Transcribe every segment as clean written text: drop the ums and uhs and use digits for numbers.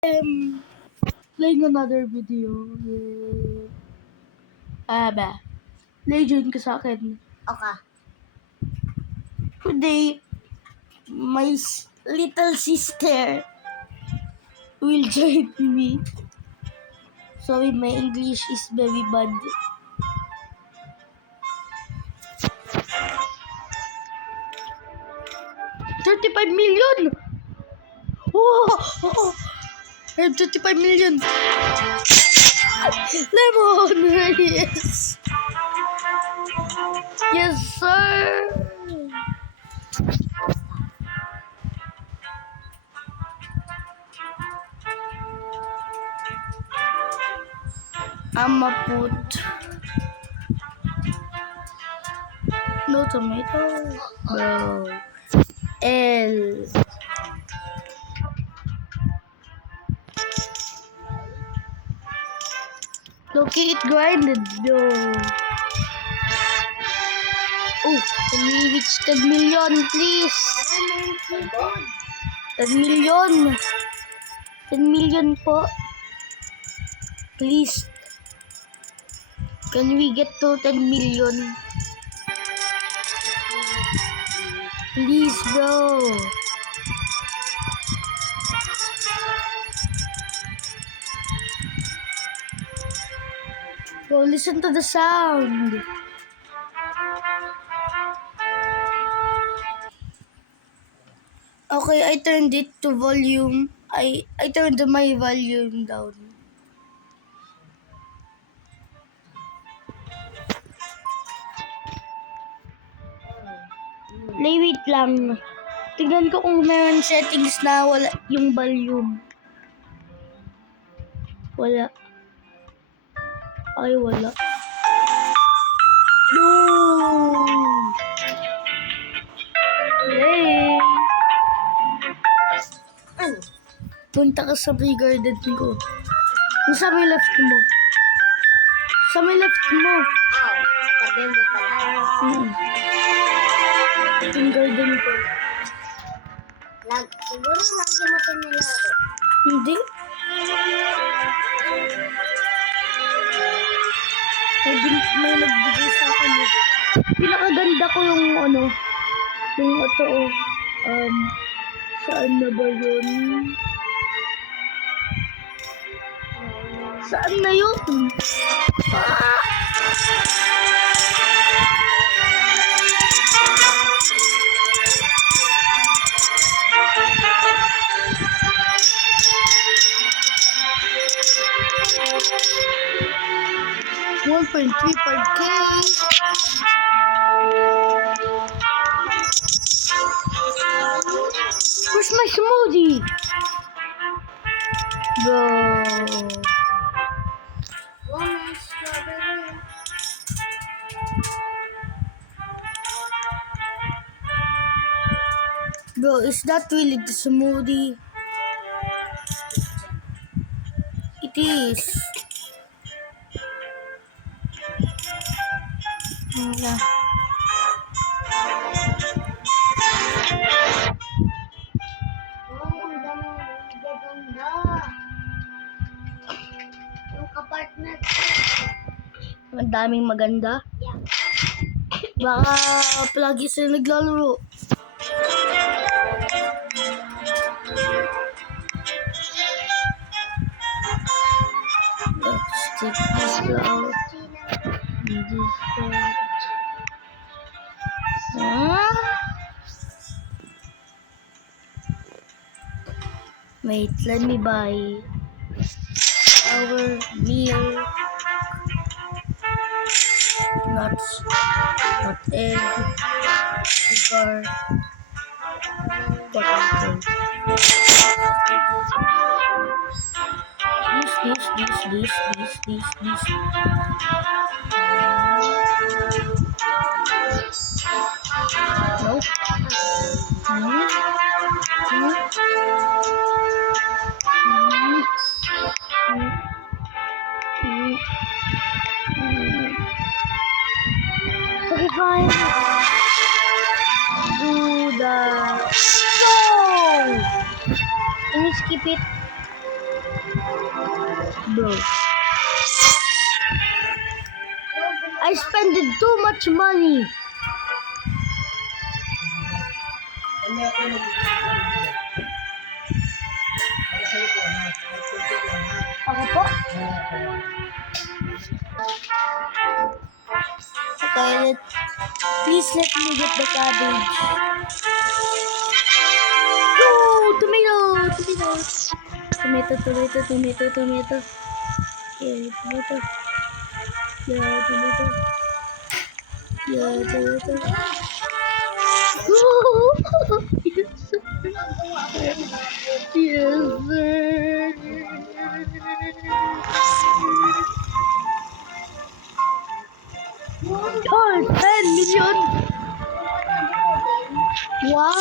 Playing another video. Ba. Play join ka sa akin. Okay. Today, my little sister will join me. Sorry, my English is very bad. $35 million! Oh! I have 35 million! Lemon! Yes! Yes, sir! I'ma put no tomato, bro. L. Okay, it grinded, bro. Oh, can we reach 10 million, please? 10 million. 10 million po. Please. Can we get to 10 million? Please, bro. Bro, listen to the sound. Okay, I turned it to volume. I turned my volume down. Wait lang. Tingnan ko kung meron settings na wala yung volume. Wala. Ay, wala. No! Yay! Punta ka sa pre-garden ko. Sa may left mo. Sa may left mo. Sabi mo pala. Yung garden ko. Siguro lagi mo ito nilaro. Hindi. May nagbigay sa akin eh. Pinakaganda ko yung yung ito saan na ba yun? Saan na yun? Ah! $1.35K. Where's my smoothie? Bro. One strawberry. Bro, is that really the smoothie? It is. Yeah. Ang ganda. Yung kapartner. Ang daming maganda. Yeah. Baka palagi sila naglalaro. Let's take this out. This out. Huh? Wait, let me buy our meal. Nuts, not egg, sugar, potato. This. Nope. Okay, fine. Do the... No! Can you skip it? Bro. I spent too much money. Ako po? Okay, please let me get the cabbage. No! Tomato! Tomato! Tomato. Yeah, tomato. Yeah, tomato. Yes, sir. Oh, 10 million. Wow.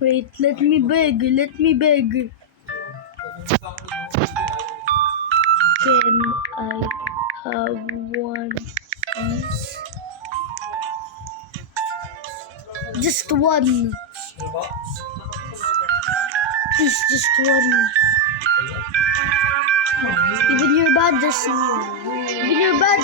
Wait, let me beg. Can I have one, please? Just one. Please, just one. Even your bad is fruit. Even your bad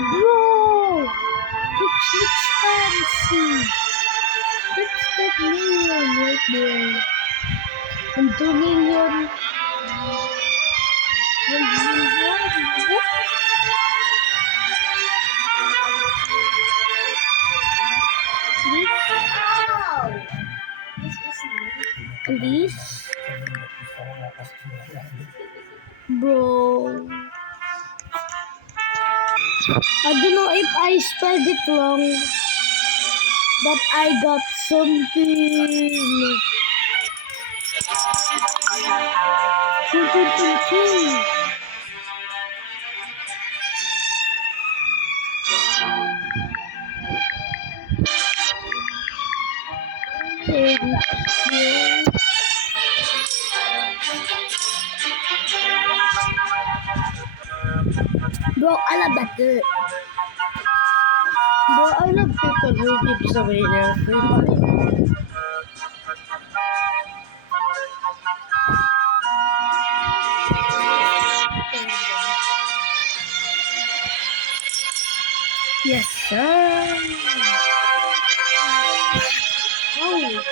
Bro! Looks fancy. That's that million right there. And 2 million. Wow! This is nice. This? Bro. I don't know if I spelled it wrong, but I got something. Something. Thank you. Bro, I love that girl. Bro, I love people who keeps away their free money. Yes, sir. Oh,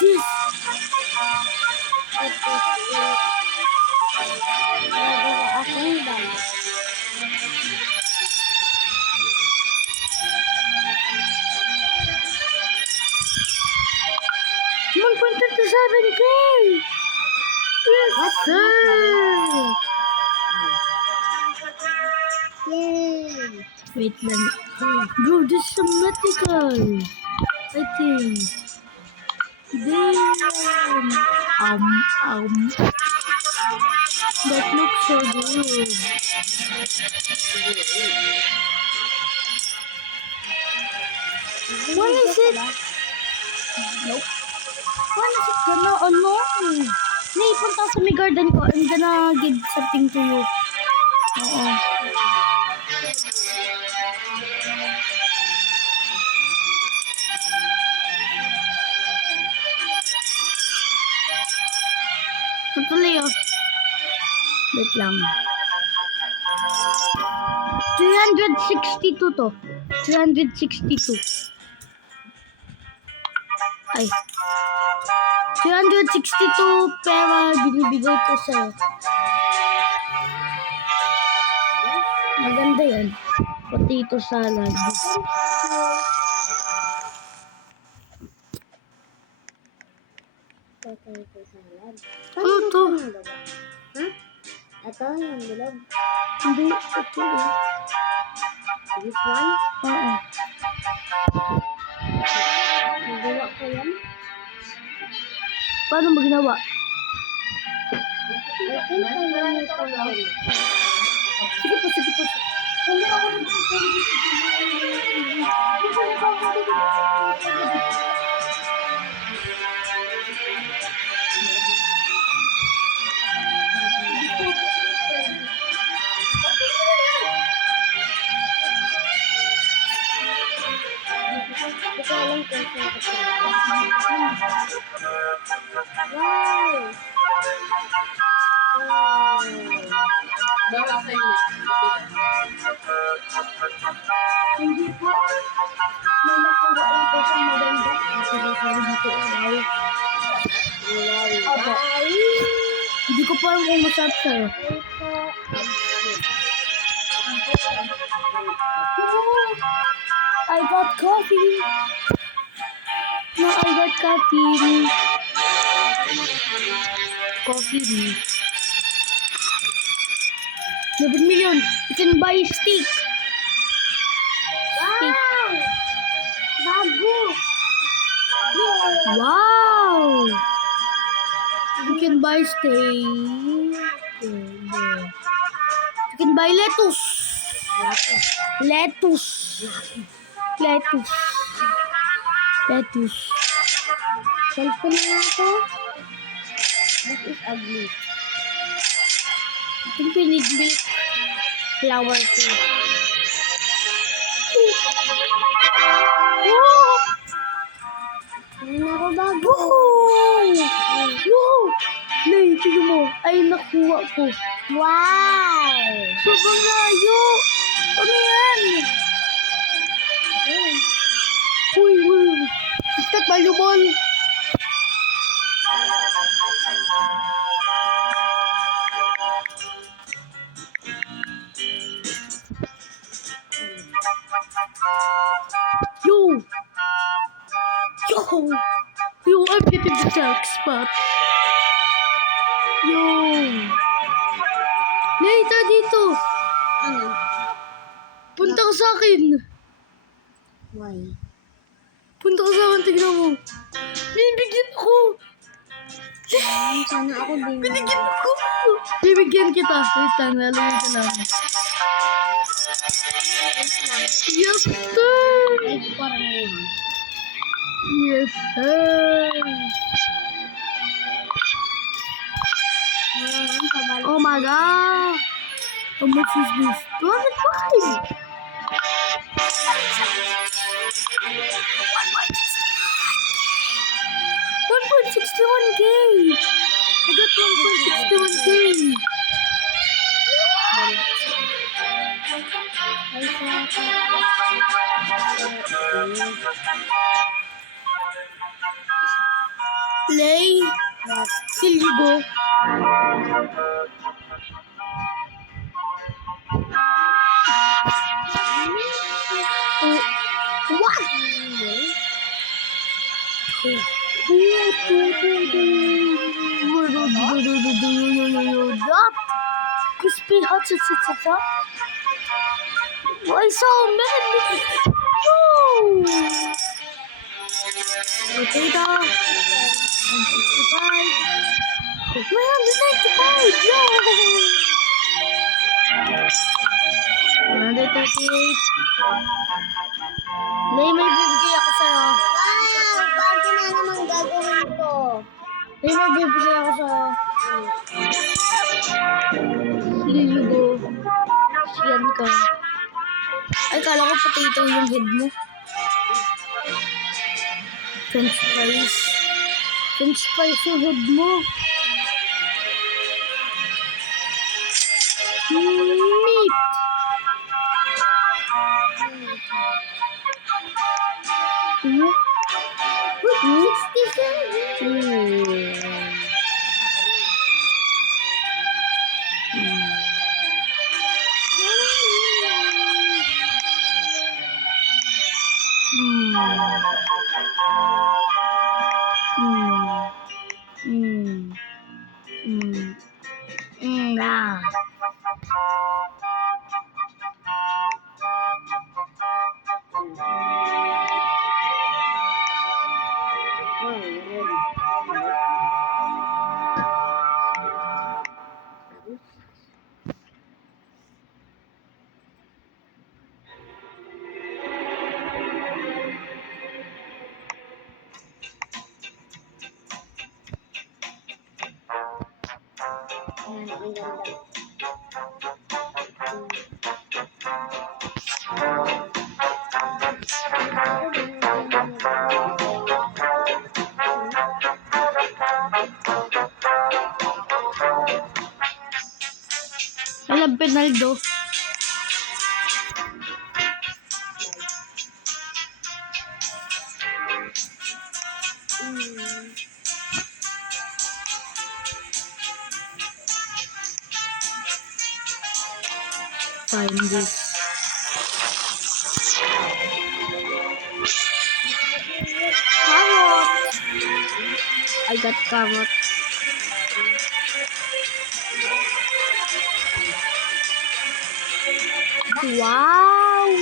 this. One point 7K. Yes, sir. Yay! Wait, let me. Bro, this is some mythical. I think. Damn. That looks so good. Why is it? Nope. Why is it gonna ano? Naipunta sa may garden ko. I'm gonna give something to you. Oo. Natuloy oh. Wait lang. 362 to. 362. Ay. 362 pera binibigay ko sa'yo. Maganda yan. Potato salad. Potato salad. Ano to? Ha? Ito yung bilog. Hindi. Ito eh. This one? Oo. Nagawa ko yan. Paano mo ginawa? I think I learned it already. Sige po. Wow! Wow! Bawal sa inyo. Hindi po. May nakuha lang po siyang maganda. Sinasabi dito, wow. Opo. Hindi ko pa alam kung masarap sa'yo. I got coffee. No, I got coffee. Coffee. 11 million. You can buy a steak. Wow! Bago! Wow. You can buy steak. You can buy lettuce. Lettuce. Lettuce. Lettuce. Cellphone na nga to. This is ugly. I think we need milk. Flour too. Ano ako bago? Wow! Nay, tignan mo. Ay, nakuha ko. Wow! Sobrang layo. Ano yan? Uy, uy. Is that valuable? Yo! Yo! Yo, I'm getting the jackpot. Yo! Nate, dito. Ano? Punta ka sa akin. Why? Punta ka sa akin, tignan mo. Binibigyan ako. Sana ako din. Binigyan ako. Bibigyan kita. Wait lang, lalagay ko lang. Yes, sir. Ay, parang yun. Yes, sir. Kabalik. Oh my God. How much is this? 205. 1.61K. I got 1.61K. Ay, Lay, here you go. What? That crispy hot hot. Why so many? Woo! Potato. 165. 195. Yo! 138. Nay, may bibigay ako sa'yo. wow! Bago na naman gagawin ko. Nay, may bibigay ako sa'yo. Here you go. Siyan ka. Ay, kala ko potato yung head mo. French fries. French fries yung head mo. Meat. Hmm? 67. Ah. Ayan, ang ganda. Penaldo. Find this. Carrot. I got carrot. Wow!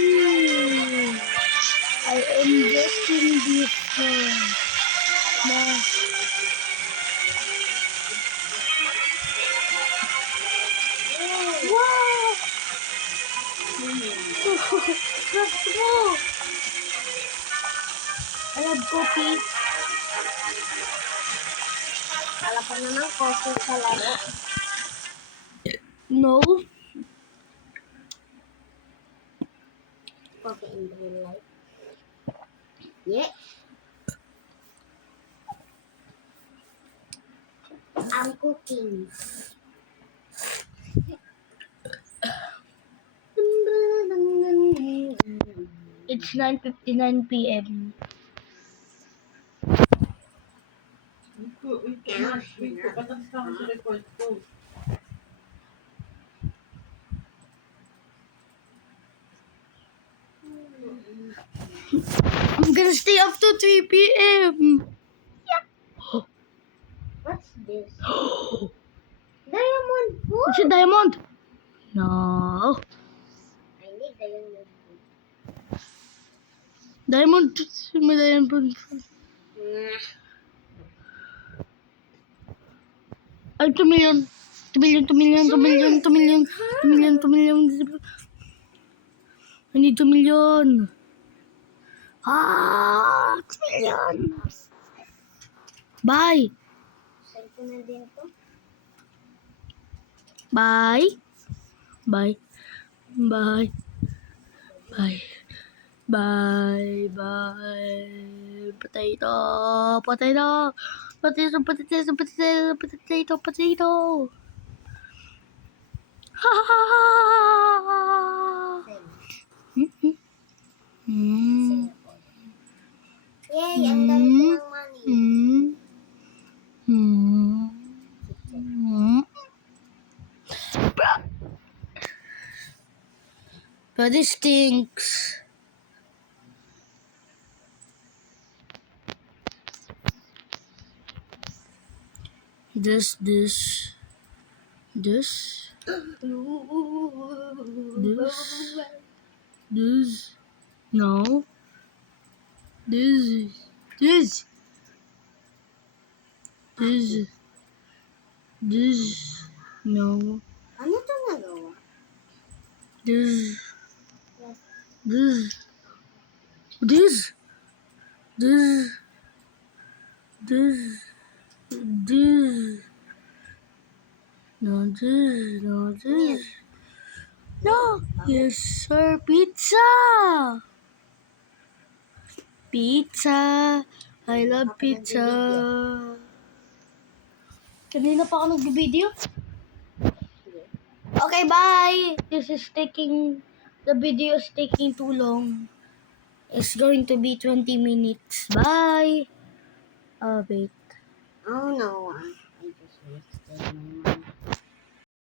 I am getting this one. Wow! Trust mo! I love coffee. Kala ko naman coffee sa laro. No. Coffee in real life. Yeah. I'm cooking. It's 9:59 p.m. Wait ko. Patapos na ako sa report ko. I'm gonna stay up to 3 p.m. What's this? Diamond food? It's a diamond. No. I need diamond food. Diamond. May diamond. Ay, 2 million. 2 million, 2 million, 2 million, 2 million, 2 million, 2 million. I need 2 million. 2 million. Bye. Send ko na din to. Bye. Bye. Bye. Bye. Bye. Bye. Potato. Potato. Potato. Potato. Potato. Potato. Potato. Ha ha ha. Send. Hmm. Yay, ang dami ko ng money. Hmm. Hmm. Hmm. But this stinks. This. This. This. No. This. This. This. This. No. Ano to nagawa? This. Yes. This. This. This. This. This. No, this. No, this. No. Yes, sir. Pizza. Pizza. I love pizza. Kanina pa ako nag-video. Okay, bye. The video is taking too long. It's going to be 20 minutes. Bye. Wait. Oh no, I just wasted my money.